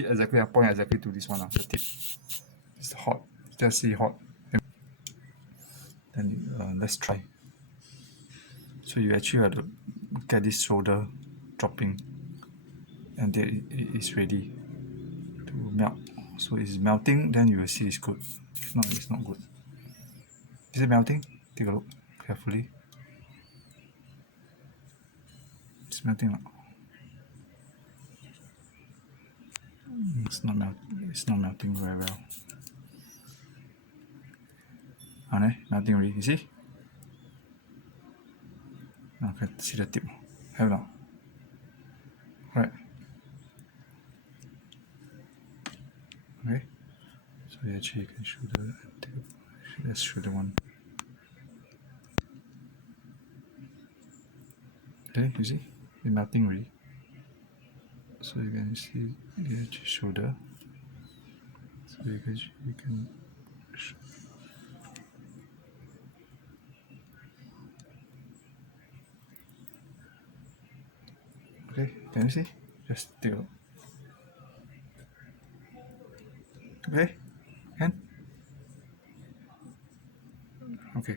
see exactly, I point exactly to this one, the tip. It's hot, just see hot. Then let's try. So you actually have to get this solder dropping, and then it is ready to melt. So it's melting, then you will see it's good. If not, it's not good. Is it melting? Take a look carefully. It's melting. It's not melting very well. Melting already. You see? Now can see the tip. Have not? Right. Okay. So actually you can show the let's show the one. Okay, you see? It's melting already. So you can see the actual shoulder. So you can okay, can you see? Just take a look. Okay, can? Okay.